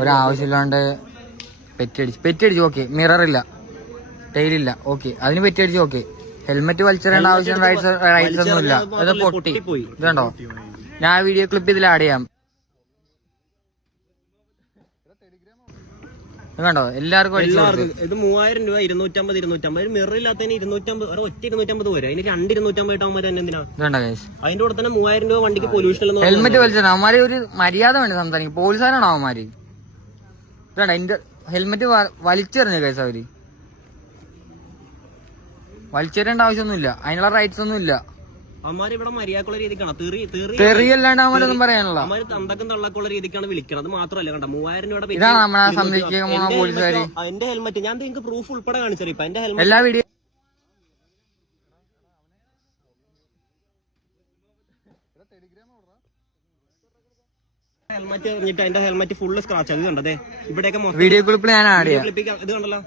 ഒരാവശ്യമില്ലാണ്ട് പെറ്റടിച്ച് okay. മിററില്ല, ടൈലില്ല, okay. അതിന് പെറ്റടിച്ച് okay. Helmet വലിച്ചെറിയേണ്ട ആവശ്യം rights ഒന്നും ഇല്ല. അത് പൊട്ടി. ഇത് കണ്ടോ, ഞാൻ വീഡിയോ ക്ലിപ്പ് ഇതിൽ ആഡ് ചെയ്യാം. കണ്ടോ, എല്ലാവർക്കും ഇത് 3000 രൂപ 250 മിററില്ലാത്തതിന് 250, ഒറ്റ 250 വരും. അതിന് 2 250 ആവുമ്പോൾ തന്നെ എന്തിനാ? അതിന്റെ കൂടെ തന്നെ 3000 രൂപ വണ്ടിക്ക് പൊല്യൂഷൻ. ഹെൽമെറ്റ് വലിച്ചാൽ അവന്മാര് ഒരു മര്യാദ വേണ്ട സംസാരിക്കും. പോലീസുകാരാണോ അവന്മാര്? ഇതാണ്ട എന്റെ ഹെൽമെറ്റ് വലിച്ചെറിഞ്ഞ കേസ്. അവര് വലിച്ചെറിയേണ്ട ആവശ്യമൊന്നുമില്ല, അതിനുള്ള റൈറ്റ്സ് ഒന്നും ഇല്ല. ഇവിടെ മര്യാദക്കുള്ള രീതിക്കാണ് തെറിയല്ലാണ്ട് അവന്മാരൊന്നും പറയാനുള്ള തന്തക്കും തള്ളക്കുള്ള രീതിക്കാണ് വിളിക്കണം. അത് മാത്രമല്ല, കണ്ട 3000 രൂപ ഇതാണ് നമ്മളെ സംരക്ഷിക്കുന്ന പോലീസുകാര്. എന്റെ ഹെൽമെറ്റ് ഞാൻ നിങ്ങൾക്ക് പ്രൂഫ് ഉൾപ്പെടെ കാണിച്ചു. ഇപ്പൊ എന്റെ ഹെൽമെറ്റ് എല്ലാ വീഡിയോ ഹെൽമെറ്റ് എറിഞ്ഞിട്ട് എന്റെ ഹെൽമെറ്റ് ഫുള്ള് സ്ക്രാച്ച്. അത് കണ്ടതേ ഇവിടെയൊക്കെ വീഡിയോ ക്ലിപ്പിൽ ഞാൻ ആഡ് ചെയ്യാം. ഇത് കണ്ടല്ലോ.